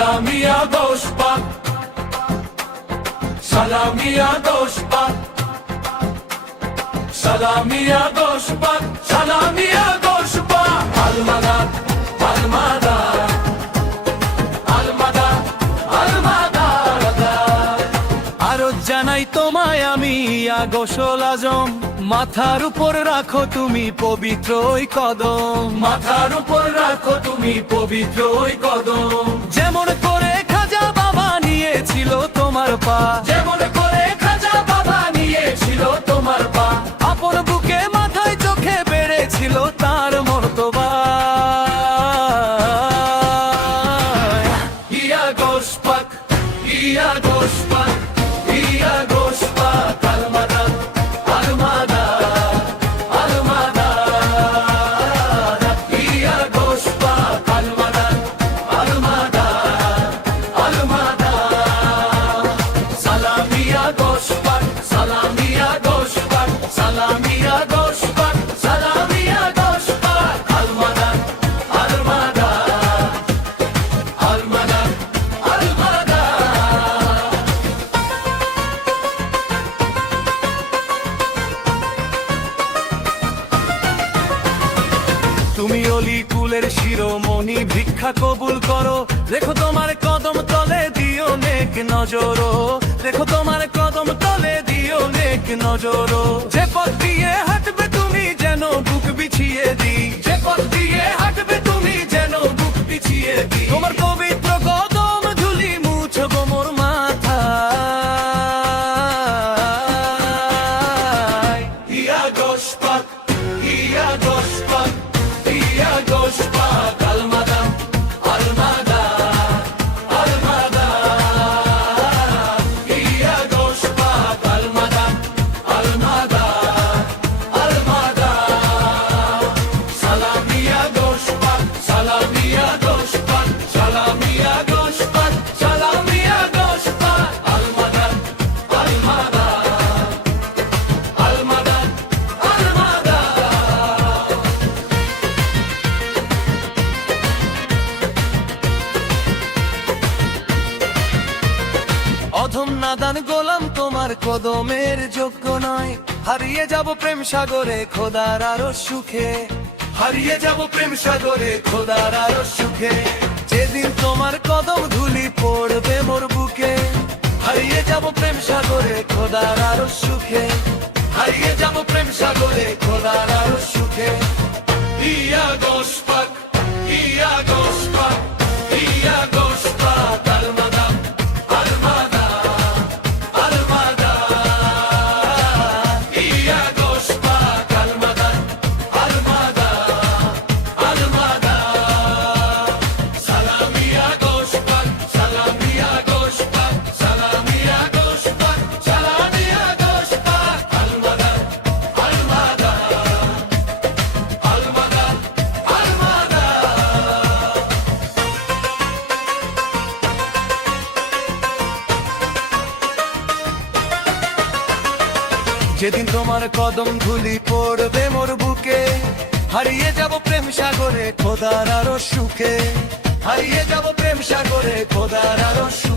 সালামিয়া গোশপাক, সালামিয়া গোশপাক, সালামিয়া গোশপাক, সালামিয়া গোশপাক। আলমাদাদ আলমাদাদ আলমাদাদ আলমাদাদ। আরো জানাই তোমায় আমি ইয়া গোসল আজম, মাথার উপর রাখো তুমি পবিত্র ওই কদম, মাথার উপর রাখো তুমি পবিত্র ওই কদম। যেমন করে খাজা বাবা নিয়েছিল তোমার পা, যেমন করে খাজা বাবা নিয়েছিল তোমার পা। আপন বুকে মাথায় চোখে বেড়েছিল তার মর্তবা। ইয়া গোশপাক, ইয়া গোশপাক, ইয়া গোশপাক। আলমাদাদ আলমাদাদ আলমাদাদ। ইয়া গোশপাক, আলমাদাদ আলমাদাদ আলমাদাদ। সালামিয়া গোশপাক, সালামিয়া গোশপাক, সালামিয়া গোশপাক, সালামিয়া গোশপাক। আলমাদাদ আলমাদাদ আলমাদাদ আলমাদাদ। তুমি অলি কুলের শিরোমণি, ভিক্ষা কবুল করো, রেখো তোমার কদম তলে দিও নেক নজরো, রেখো তোমার কদম তলে দিও নেক নজরো। যে পথ দিয়ে হাঁটবে তুমি যেন বুক বিছিয়ে দিই, যে পথ দিয়ে হাঁটবে তুমি যেন বুক পিছিয়ে দিই। তোমার পবিত্র কদম ধুলি মুছবো মোর মাথায়। ইয়া গোশপাক, ইয়া গোশপাক, ইয়া গোশপাক। আলমাদাদ আলমাদাদ আলমাদাদ। ইয়া গোশপাক, আলমাদাদ আলমাদাদ আলমাদাদ। সালামিয়া গোশপাক, সালামিয়া গোশপাক, সালামিয়া গোশপাক, সালামিয়া গোশপাক। আলমাদাদ আলমাদাদ আলমাদাদ আলমাদাদ। অধম নাদান গোলাম তোমার কদমের যোগ্য নয়, হারিয়ে যাব প্রেম সাগরে খোদার আরো সুখে, হারিয়ে যাব প্রেম সাগরে খোদার আরো সুখে। যেদিন তোমার কদম ধুলি পড়বে মোর বুকে, হারিয়ে যাব প্রেম সাগরে খোদার আরো সুখে, হারিয়ে যাব প্রেম সাগরে খোদার আরো সুখে। ইয়া গোশপাক, ইয়া গোশপাক, ইয়া গোশপাক। আলমাদাদ আলমাদাদ আলমাদাদ। ইয়া গোশপাক, আলমাদাদ আলমাদাদ আলমাদাদ। সালামিয়া গোশপাক, সালামিয়া গোশপাক, সালামিয়া গোশপাক, সালামিয়া গোশপাক। আলমাদাদ আলমাদাদ আলমাদাদ আলমাদাদ। যেদিন তোমার কদম ধুলি পড়বে মোর বুকে, হারিয়ে যাব প্রেম সাগরে খোদার আরো সুখে, হারিয়ে যাব প্রেম সাগরে খোদার আরো সুখে।